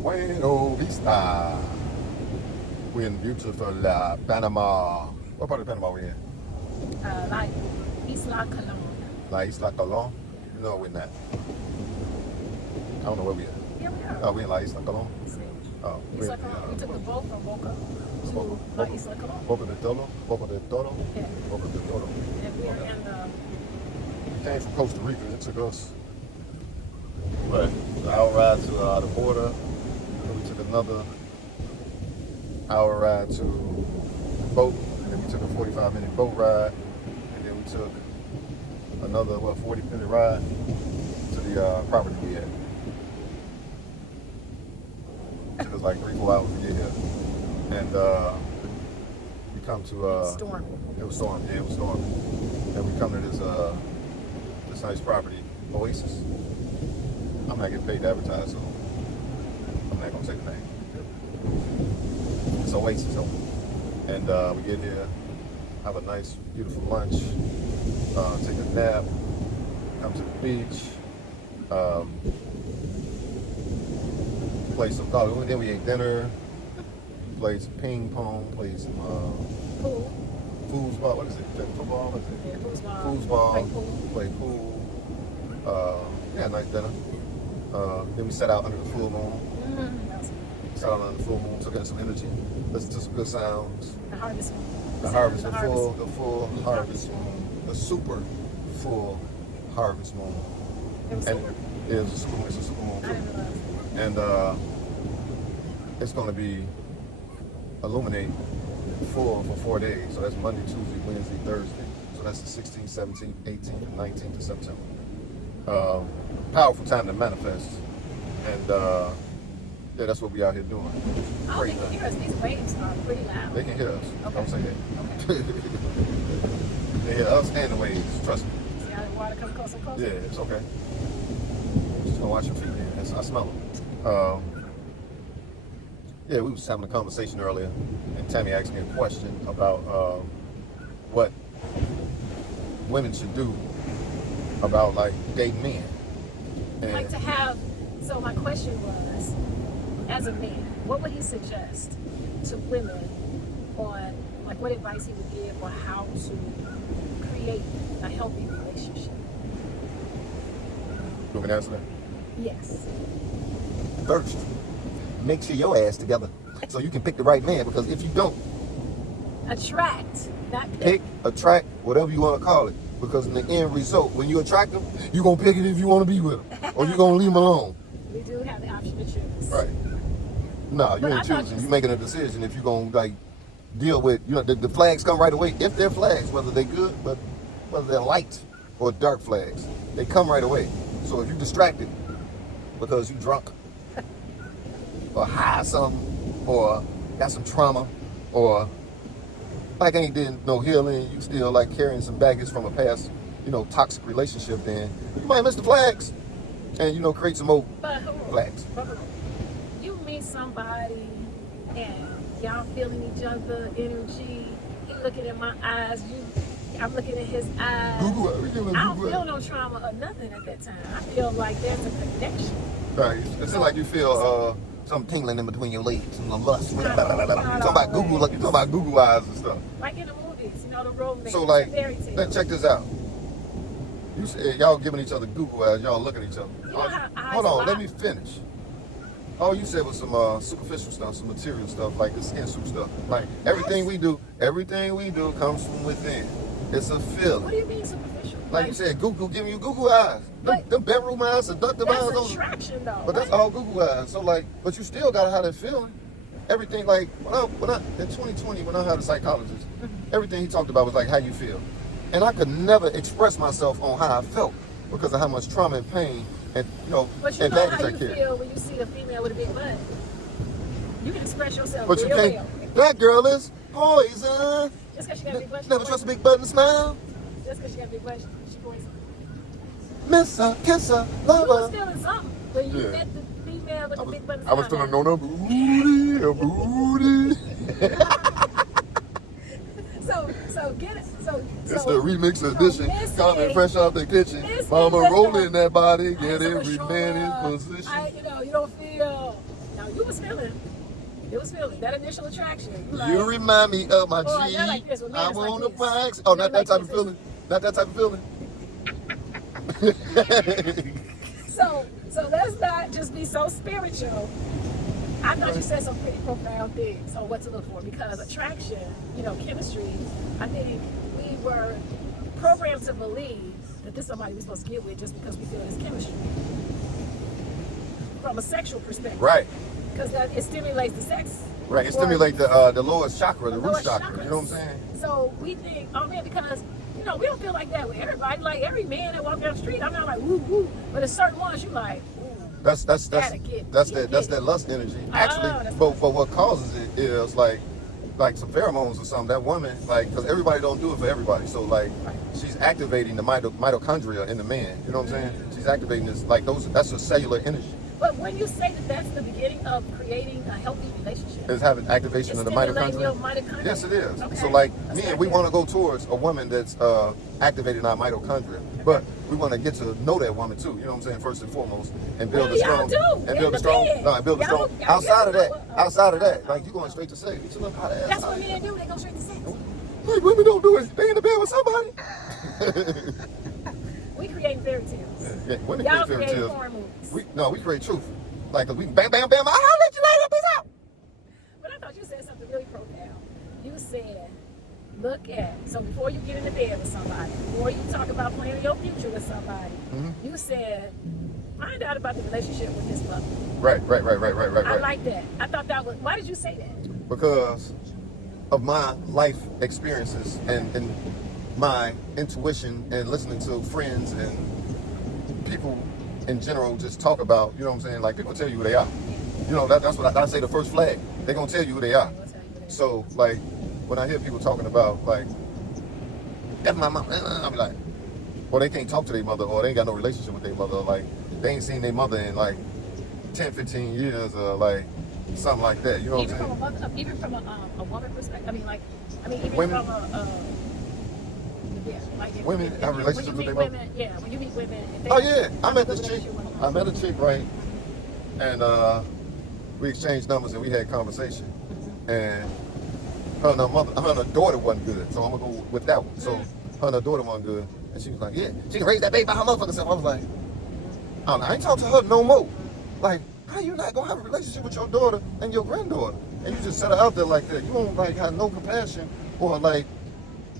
Bueno Vista. We're in beautiful Panama. What part of Panama we in? Like Isla Colón. La Isla Colón? No, we're not. I don't know where we at. Yeah, we are. Oh, we in La Isla Colón? Sí. Oh, Isla Colón. We took the boat from Boca to La Isla Colón. Boca de Toro? Boca de Toro? Yeah. Boca de Toro. And we are in the... We came from Costa Rica. It took us, what, an hour ride to the border. And we took another hour ride to the boat. And then we took a 45-minute boat ride. And then we took another, 40-minute ride to the property we had. It took us like 3-4 hours to get here. And we come to... storm. It was stormy, yeah, it was stormy. And we come to this nice property, Oasis. I'm not getting paid to advertise, so I'm not gonna say the name. It's Oasis, and we get here, have a nice, beautiful lunch, take a nap, come to the beach, play some golf. Then we ate dinner, played some ping pong, played some Pool. foosball. What is it? Football? What is it? Yeah, foosball. Foosball. Play pool. Yeah, nice dinner. Then we sat out under the full moon. Sat out under the full moon, took in some energy, listened to some good sounds. The harvest moon. The full harvest moon. The super full harvest moon. It was And super. it's a super moon I too. didn't realize. And it's gonna be illuminate full for 4 days. So that's Monday, Tuesday, Wednesday, Thursday. So that's the 16th, 17th, 18th, and 19th of September. Powerful time to manifest. And yeah, that's what we out here doing. Oh, they can hear us. These waves are pretty loud. They can hear us. Okay. Don't say that. Okay. They hear us and the waves. Trust me. See how the water comes closer and closer? Yeah, it's okay. Just gonna watch your feet, man. I smell them. Yeah, we was having a conversation earlier, and Tammy asked me a question about what women should do about like dating men. And Like to have, so my question was, as a man, what would he suggest to women on, like what advice he would give on how to create a healthy relationship? you want me to answer that? Yes. First, make sure your ass together so you can pick the right man. Because if you don't, Attract, not pick, attract, whatever you want to call it. Because in the end result, when you attract them, you're going to pick it if you want to be with them. Or you're going to leave them alone. We do have the option to choose. Right. No, you But I ain't thought choosing. you You're making a decision if you're going to like deal with, the flags come right away. If they're flags, whether they're good, but whether they're light or dark flags, they come right away. So if you're distracted because you drunk or high something or got some trauma or like ain't did no healing, you still like carrying some baggage from a past, toxic relationship, then you might miss the flags and, create some more But flags. you meet somebody and y'all feeling each other energy. He looking in my eyes. I'm looking at his eyes. I don't feel no trauma or nothing at that time. I feel like there's a connection. Right. It's like you feel something tingling in between your legs and the lust. You're talking about Google eyes and stuff. Like in the movies, the romance. So like, fairy tale. let's check this out. You said y'all giving each other Google eyes, y'all looking at each other. You know how eyes Hold on, lie? let me finish. All you said was some superficial stuff, some material stuff, like the skin suit stuff. Like everything we do comes from within. It's a feeling. What do you mean superficial? Like you said, Google giving you Google eyes. Them bedroom eyes, seductive eyes. That's attraction though. But that's all Google eyes. So like, but you still gotta have that feeling. Everything like when I in 2020 when I had a psychologist, everything he talked about was like how you feel, and I could never express myself on how I felt because of how much trauma and pain and But and you know baggage how I you carry. feel when you see a female with a big butt. You can express yourself But you real can't. well. That girl is poison. Just because she got a big butt. Never trust a big butt and smile. Just because she got a big butt, she poison. Miss her, kiss her, You love was her. feeling something when you Yeah. met the female with the big butt. I was feeling on a booty. So get it. So It's the remix edition, Missy, coming fresh out the kitchen. Missy, Mama let's rolling go. that body, get So every sure, man in position. you don't feel Now you was feeling. It was feeling that initial attraction. You remind me of my oh, G. like this, when I man's want like to this. find. Oh, not Men that like type of this. feeling. Not that type of feeling. So let's not just be so spiritual. I thought you said some pretty profound things on what to look for, because attraction, chemistry, I think we were programmed to believe that this is somebody we're supposed to get with just because we feel there's chemistry. From a sexual perspective. Right. Because it stimulates the sex. Right. It stimulates the lowest chakra, the root lowest chakra. chakras. You know what I'm saying? So we think, oh man, because we don't feel like that with everybody. Like every man that walks down the street, I'm not like woo woo. But at certain ones, you like, ooh. That's that lust energy. Actually, but what causes it is like some pheromones or something. That woman, like, because everybody don't do it for everybody. So like, she's activating the mitochondria in the man. You know what I'm saying? She's activating this, like that's a cellular energy. But when you say that that's the beginning of creating a healthy relationship, It's having activation of the mitochondria. Your mitochondria. Yes, it is. Okay. So like we want to go towards a woman that's activating our mitochondria, but we want to get to know that woman too. You know what I'm saying? First and foremost, and build a strong, Outside of that, like you going straight to sex. You look how that's what men do. They go straight to sex. Like women don't do it. They in the bed with somebody. We create fairy tales. Yeah, women Y'all create fairy create tales. horror movies. We create truth. Like, 'cause we bam, bam, bam. I'll let you later. Peace out. But I thought you said something really profound. You said, look at, so before you get in the bed with somebody, before you talk about planning your future with somebody, you said, find out about the relationship with his mother. Right. I like that. I thought that was, why did you say that? Because of my life experiences and my intuition and listening to friends and people in general just talk about, you know what I'm saying? Like, people tell you who they are. You know, that's what I say, the first flag. They're going to tell you who they are. So, like, when I hear people talking about, like, that's my mom, I'm like, well, they can't talk to their mother, or they ain't got no relationship with their mother, or, like, they ain't seen their mother in, like, 10, 15 years, or, like, something like that. You know what I'm saying? Even from a woman perspective, even women, from like women have relationships with their mother. Yeah, when you meet women. Oh yeah, I met this chick. I met a chick, right? And we exchanged numbers and we had conversation. And her and her daughter wasn't good, so I'm gonna go with that one. So her and her daughter wasn't good, and she was like, yeah, she can raise that baby by her motherfucking self. I was like, I ain't talking to her no more. Like, how you not gonna have a relationship with your daughter and your granddaughter, and you just set her out there like that? You don't like have no compassion, or like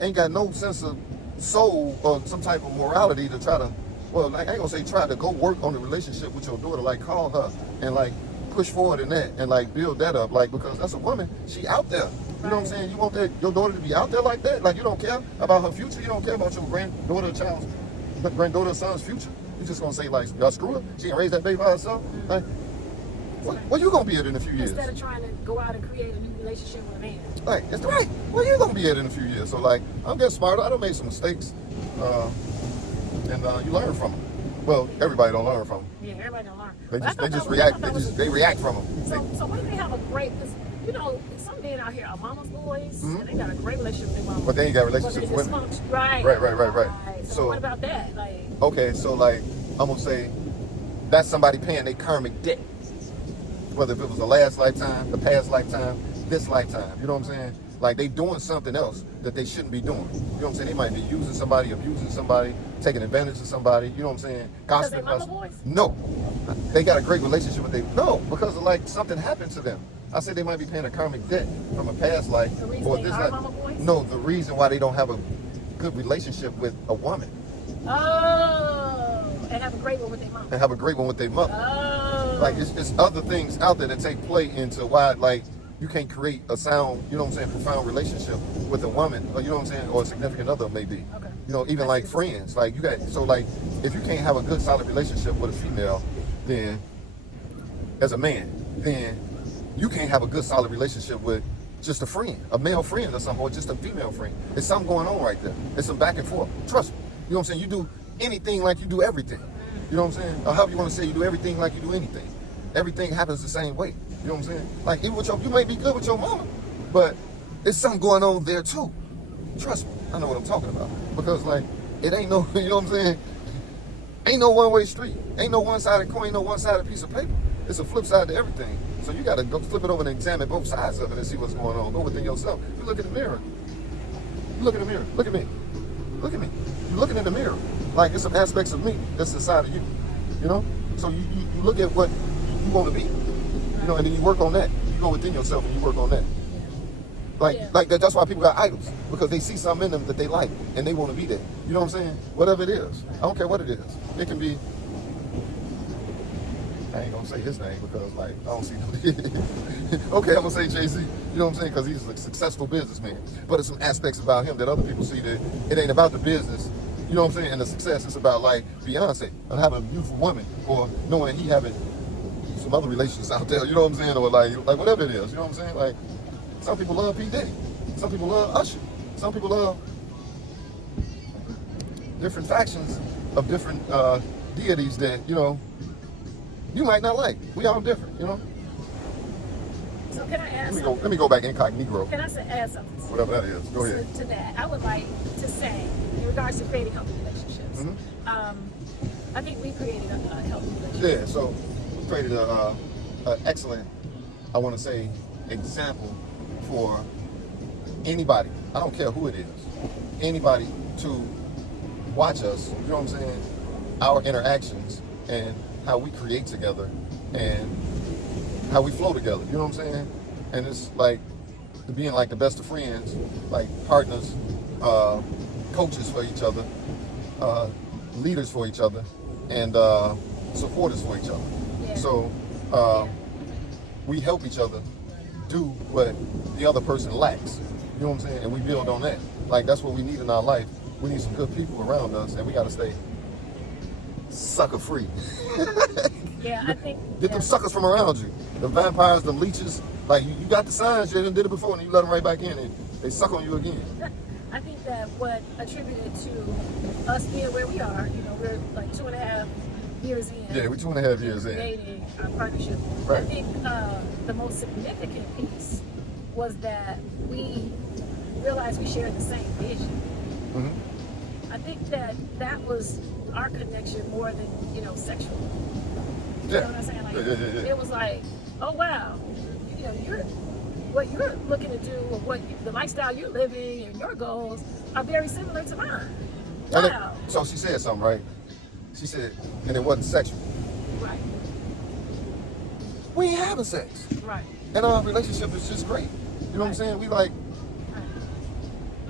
ain't got no sense of soul or some type of morality to try to, well, like, I ain't gonna say try to go work on the relationship with your daughter, like call her and like push forward in that and like build that up, like, because that's a woman, she out there. You know what I'm saying? You want your daughter to be out there like that? Like, you don't care about her future? You don't care about your granddaughter, son's future? You just gonna say, like, y'all screw her? She can raise that baby by herself? Like, what you gonna be at in a few years? Instead of trying to go out and create a new relationship with a man. Like, that's right. Well, you gonna be at in a few years. So, like, I'm getting smarter. I done made some mistakes, and you learn from them. Well, everybody don't learn from them. Yeah, everybody don't learn. They just react. They react from them. So what do they have a great? Because some men out here are mama's boys, and they got a great relationship with their mama. But they ain't got relationships with women. Right. So what about that? Like, okay, so like I'm gonna say that's somebody paying their karmic debt. Whether if it was the last lifetime, the past lifetime, this lifetime. You know what I'm saying? Like, they doing something else that they shouldn't be doing. You know what I'm saying? They might be using somebody, abusing somebody, taking advantage of somebody. You know what I'm saying? Gossiping. Because they mama boys? No. They got a great relationship with them. No, because of, like, something happened to them. I said they might be paying a karmic debt from a past life. The reason or they this are life. mama boys? No, the reason why they don't have a good relationship with a woman. Oh, and have a great one with their mama. And have a great one with their mother. Oh. Like, it's other things out there that take play into why, like, you can't create a sound, you know what I'm saying, profound relationship with a woman, or, you know what I'm saying, or a significant other maybe. Okay. You know, even like friends. Like, you got, so like, if you can't have a good solid relationship with a female, then, as a man, then you can't have a good solid relationship with just a friend, a male friend or something, or just a female friend. There's something going on right there. There's some back and forth. Trust me. You know what I'm saying? You do anything like you do everything. You know what I'm saying? Or however you want to say, you do everything like you do anything. Everything happens the same way. You know what I'm saying? Like, even with you may be good with your mama, but there's something going on there too. Trust me, I know what I'm talking about. Because, like, it ain't no, you know what I'm saying? Ain't no one-way street. Ain't no one-sided coin, ain't no one-sided piece of paper. It's a flip side to everything. So you got to go flip it over and examine both sides of it and see what's going on. Go within yourself. You look in the mirror. You look in the mirror. Look at me. Look at me. You're looking in the mirror. Like, there's some aspects of me that's inside of you. You know? So you look at what you want to be. You know, and then you work on that. You go within yourself and you work on that. Like that's why people got idols, because they see something in them that they like and they want to be there. You know what I'm saying? Whatever it is. I don't care what it is. It can be, I ain't gonna say his name because like I don't see no okay, I'm gonna say Jay-Z, you know what I'm saying? Because he's a successful businessman. But there's some aspects about him that other people see that it ain't about the business, you know what I'm saying, and the success. It's about like Beyonce and having a beautiful woman, or knowing he having some other relations out there, you know what I'm saying? Or like whatever it is, you know what I'm saying? Like, some people love P. Diddy. Some people love Usher. Some people love different factions of different deities that, you know, you might not like. We all different, you know? So can I add something? Let me go back incognito. Can I add something? Whatever that is. Go ahead. To that, I would like to say, in regards to creating healthy relationships, I think we created a healthy relationship. Yeah, so we created an excellent, I want to say, example for anybody, I don't care who it is, anybody to watch us, you know what I'm saying, our interactions and how we create together and how we flow together, you know what I'm saying? And it's like being like the best of friends, like partners, coaches for each other, leaders for each other, and supporters for each other. Yeah. So we help each other do what the other person lacks. You know what I'm saying? And we build on that. Like, that's what we need in our life. We need some good people around us, and we got to stay sucker free. Yeah, I think. Get them suckers from around you. The vampires, the leeches. Like, you got the signs, you did it before, and you let them right back in, and they suck on you again. I think that what attributed to us being where we are, you know, we're like 2.5 years in. Yeah, we're 2.5 years in. Creating our partnership. Right. I think the most significant piece was that we realized we shared the same vision. Mm-hmm. I think that was our connection more than, you know, sexual. You know what I'm saying? Like, it was like, oh wow, you know, what you're looking to do, or the lifestyle you're living, and your goals are very similar to mine. Wow. So she said something, right? She said, and it wasn't sexual. Right. We ain't having sex. Right. And our relationship is just great. You know what I'm saying? We like,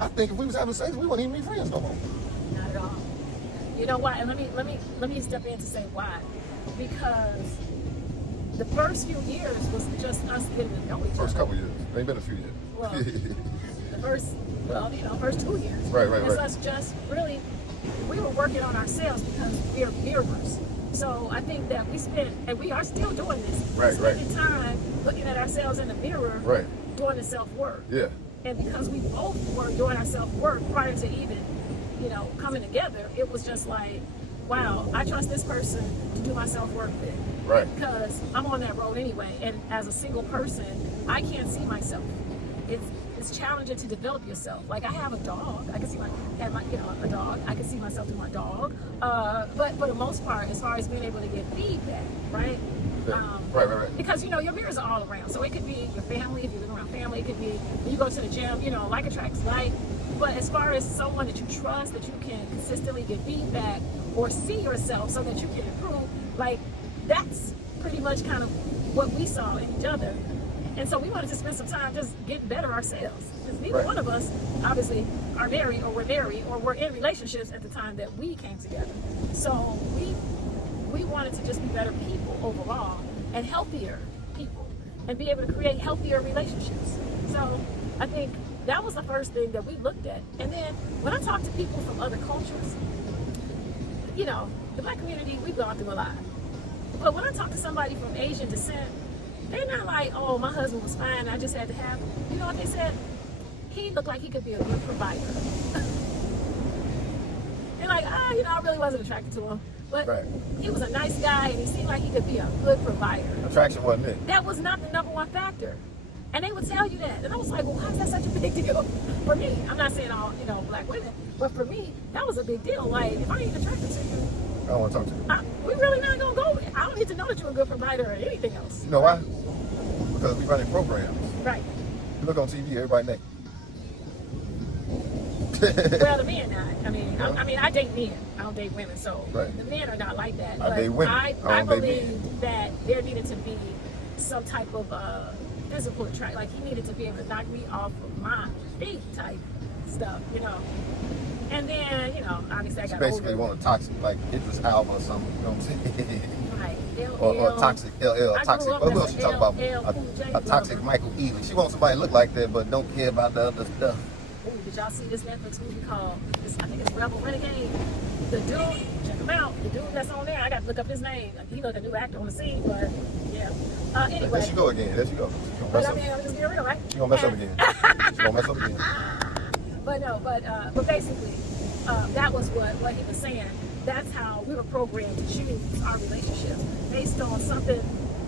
I think if we was having sex, we wouldn't even be friends no more. Not at all. You know why? And let me step in to say why. Because the first few years was just us getting to know each other. First couple years. It ain't been a few years. Well, the first 2 years. Right. It's us just really, we were working on ourselves because we're mirrors. So I think that we spent, and we are still doing this, spending time looking at ourselves in the mirror, doing the self-work. Yeah. And because we both were doing our self-work prior to even, you know, coming together, it was just like, wow, I trust this person to do my self-work with. Right. Because I'm on that road anyway, and as a single person, I can't see myself. It's challenging to develop yourself. Like, I have a dog. I can see a dog. I can see myself through my dog. But for the most part, as far as being able to get feedback, right? Right. Because, you know, your mirrors are all around. So it could be your family, if you live around family. It could be when you go to the gym, you know, like attracts like. But as far as someone that you trust, that you can consistently get feedback or see yourself so that you can improve, like, that's pretty much kind of what we saw in each other. And so we wanted to spend some time just getting better ourselves. Because neither one of us, obviously, are married or were in relationships at the time that we came together. So we wanted to just be better people overall and healthier people and be able to create healthier relationships. So I think that was the first thing that we looked at. And then when I talk to people from other cultures, you know, the Black community, we've gone through a lot. But when I talk to somebody from Asian descent, they're not like, oh, my husband was fine, I just had to have him. You know what they said? He looked like he could be a good provider. They're like, you know, I really wasn't attracted to him. But he was a nice guy, and he seemed like he could be a good provider. Attraction wasn't it? That was not the number one factor. And they would tell you that. And I was like, well, why is that such a big deal for me? I'm not saying all, you know, Black women, but for me, that was a big deal. Like, if I ain't attracted to you, I don't want to talk to you. We really not going to go. I don't need to know that you're a good provider or anything else. You know why? Because we running programs. Right. You look on TV, everybody naked. Well, the men not. I mean, I date men. I don't date women, so right. The men are not like that. I But date women. I believe that there needed to be some type of physical attraction. Like he needed to be able to knock me off of my feet type stuff, you know. And then, you know, obviously I got basically older. want a toxic, like Idris Alba or something. You know what I'm saying? Right. or toxic LL, toxic. What else she talk about? A toxic Michael Ealy. She wants somebody to look like that, but don't care about the other stuff. Ooh, did y'all see this Netflix movie called? I think it's Rebel Renegade. The dude, check him out. The dude that's on there, I got to look up his name. He look a new actor on the scene, but yeah. Anyway. There she go again. There she go. But I mean, I'm just being real, right? She gonna mess up again. She gonna mess up again. But basically, that was what he was saying. That's how we were programmed to choose our relationships based on something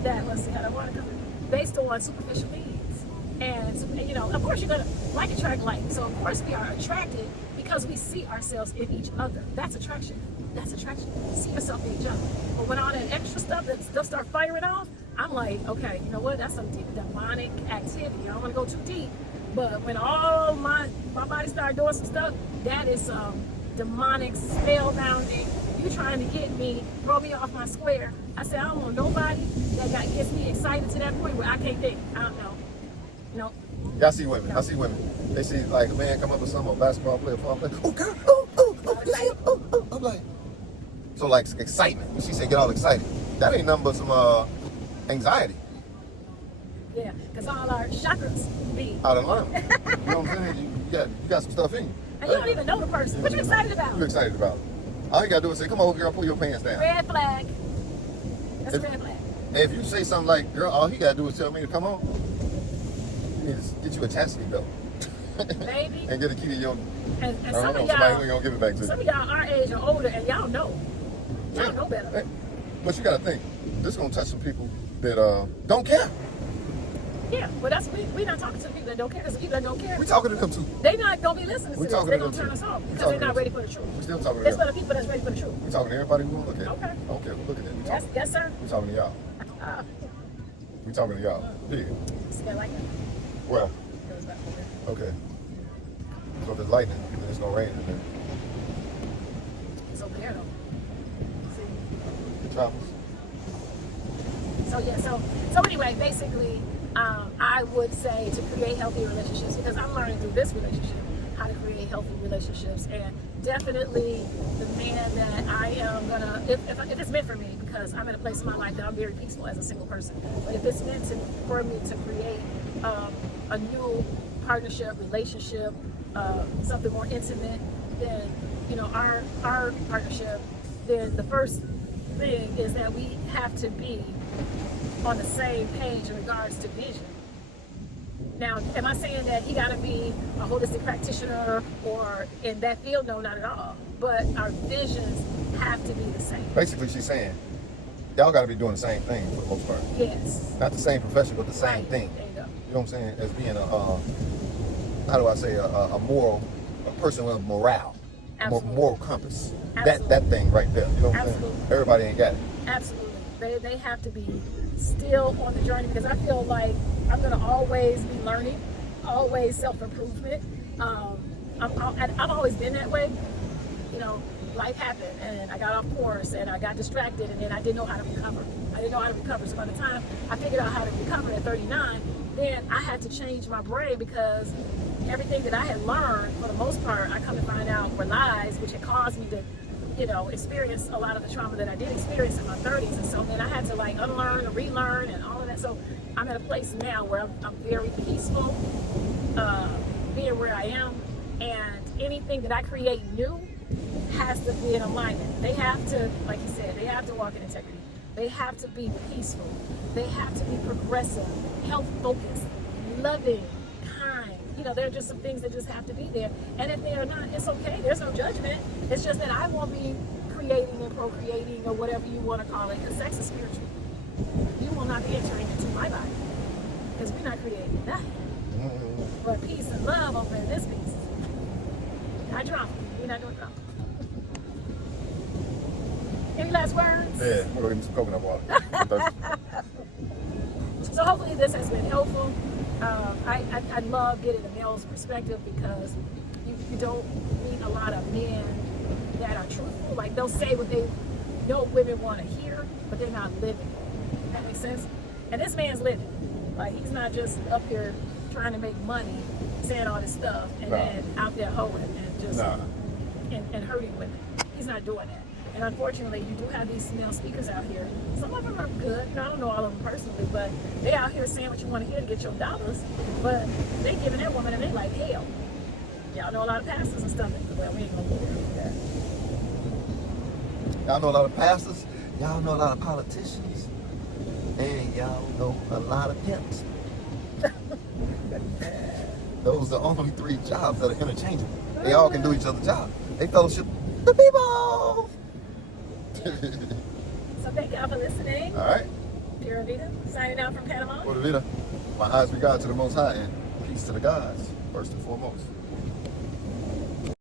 that, let's see how I want to come in, based on superficial needs. And, you know, of course you're going to like attract like. So, of course, we are attracted because we see ourselves in each other. That's attraction. That's attraction. See yourself in each other. But when all that extra stuff that start firing off, I'm like, okay, you know what? That's some deep demonic activity. I don't want to go too deep. But when all my body started doing some stuff, that is demonic, spellbounding. You trying to get me, throw me off my square. I said, I don't want nobody that gets me excited to that point where I can't think. I don't know. No. Yeah, I see women. No. I see women. They see like a man come up with something, a basketball player, football player. Oh, girl, oh. I'm like, so like excitement. When she said get all excited, that ain't nothing but some anxiety. Yeah, because all our chakras be out of line. You know what I'm saying? You got some stuff in you. And you don't even know the person. What you excited about? You're excited about it. All you gotta do is say, come on, girl, pull your pants down. Red flag. That's a red flag. And if you say something like, girl, all you gotta do is tell me to come on, you need to get you a chastity belt. Baby. And get a key to your... And some of y'all... Somebody ain't gonna give it back to you. Some of y'all our age or older, and y'all know. Y'all know better. But you gotta think, this is gonna touch some people that don't care. Yeah, but that's we not talking to the people that don't care. Because the people that don't care, we talking to them too. They not gonna be listening to this. They're gonna turn us off because they're not ready for the truth. We still talking to them. It's for the people that's ready for the truth. We talking to everybody who wanna look at it. Okay. I don't care who look at it. Yes, sir. We talking to y'all. We talking to y'all. Yeah. Still like it. Well. Okay. So if it's lightning, then it's gonna rain in there. It's over there though. See. It travels. So yeah. So anyway, basically. I would say to create healthy relationships, because I'm learning through this relationship how to create healthy relationships, and definitely the man that I am gonna, if it's meant for me, because I'm in a place in my life that I'm very peaceful as a single person, but if it's meant for me to create a new partnership, relationship, something more intimate, then you know our partnership, then the first thing is that we have to be on the same page in regards to vision. Now, am I saying that he got to be a holistic practitioner or in that field? No, not at all. But our visions have to be the same. Basically, she's saying, y'all got to be doing the same thing for the most part. Yes. Not the same profession, but the same thing. There you go. You know what I'm saying? As being how do I say, a person with morale. Absolutely. Moral compass. Absolutely. That thing right there. You know what I'm Absolutely. saying? Everybody ain't got it. Absolutely. They have to be still on the journey, because I feel like I'm going to always be learning, always self-improvement. I've always been that way. You know, life happened and I got off course and I got distracted, and then I didn't know how to recover. So by the time I figured out how to recover at 39, then I had to change my brain, because everything that I had learned, for the most part, I come to find out were lies, which had caused me to, you know, experience a lot of the trauma that I did experience in my 30s. And so then I had to like unlearn and relearn and all of that. So I'm at a place now where I'm very peaceful, being where I am, and anything that I create new has to be in alignment. They have to, like you said, they have to walk in integrity. They have to be peaceful. They have to be progressive, health-focused, loving, kind. You know, there are just some things that just have to be there. And if they are not, it's okay. There's no judgment. It's just that I won't be creating and procreating or whatever you want to call it, because sex is spiritual. You will not be entering into my body, because we're not creating nothing but peace and love over in this piece. Not drama. We're not doing drama. Any last words? Yeah, I'm gonna go get me some coconut water. I'm thirsty. So hopefully this has been helpful. I love getting the male's perspective because you don't meet a lot of men that are truthful. Like they'll say what they know women want to hear, but they're not living. That makes sense? And this man's living. Like he's not just up here trying to make money, saying all this stuff, and then out there hoeing and just and hurting women. He's not doing that. And unfortunately, you do have these male speakers out here. Some of them are good. I don't know all of them personally, but they out here saying what you want to hear to get your dollars. But they giving that woman and they like hell. Y'all know a lot of pastors and stuff. Well, we ain't gonna go there. Y'all know a lot of pastors. Y'all know a lot of politicians. And y'all know a lot of pimps. Those are the only 3 jobs that are interchangeable. They all can do each other's job. They fellowship the people. So thank y'all for listening. All right. Pura Vida, signing out from Panama. Pura Vida. My highest regard to the Most High and peace to the gods, first and foremost.